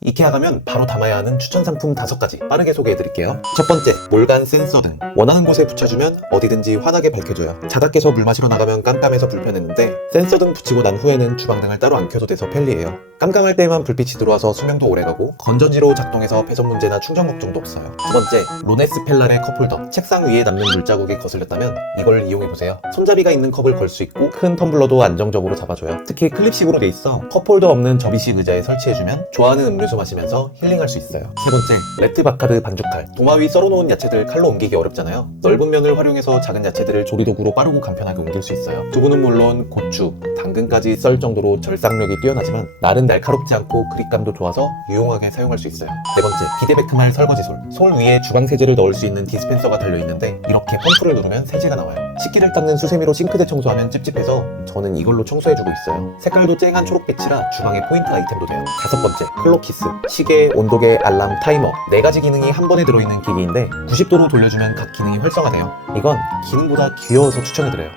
이케아 가면 바로 담아야 하는 추천 상품 5가지 빠르게 소개해드릴게요. 첫 번째, 몰간 센서 등. 원하는 곳에 붙여주면 어디든지 환하게 밝혀줘요. 자다깨서 물 마시러 나가면 깜깜해서 불편했는데 센서 등 붙이고 난 후에는 주방등을 따로 안 켜도 돼서 편리해요. 깜깜할 때만 불빛이 들어와서 수명도 오래가고 건전지로 작동해서 배선 문제나 충전 걱정도 없어요. 두 번째, 로네스 펠란의 컵홀더. 책상 위에 남는 물자국이 거슬렸다면 이걸 이용해보세요. 손잡이가 있는 컵을 걸 수 있고 큰 텀블러도 안정적으로 잡아줘요. 특히 클립식으로 돼 있어 컵홀더 없는 접이식 의자에 설치해주면 좋아하는 음료수 마시면서 힐링할 수 있어요. 세 번째, 레트 바카드 반죽칼. 도마 위 썰어놓은 야채들 칼로 옮기기 어렵잖아요. 넓은 면을 활용해서 작은 야채들을 조리도구로 빠르고 간편하게 옮길 수 있어요. 두부는 물론 고추, 당근까지 썰 정도로 절삭력이 뛰어나지만 날은 날카롭지 않고 그립감도 좋아서 유용하게 사용할 수 있어요. 네 번째, 비데베크말 설거지솔. 솔 위에 주방 세제를 넣을 수 있는 디스펜서가 달려있는데 이렇게 펌프를 누르면 세제가 나와요. 식기를 닦는 수세미로 싱크대 청소하면 찝찝해서 저는 이걸로 청소해주고 있어요. 색깔도 쨍한 초록빛이라 주방의 포인트 아이템도 돼요. 다섯 번째, 클로키스. 시계, 온도계, 알람, 타이머. 네 가지 기능이 한 번에 들어있는 기기인데 90도로 돌려주면 각 기능이 활성화돼요. 이건 기능보다 귀여워서 추천해드려요.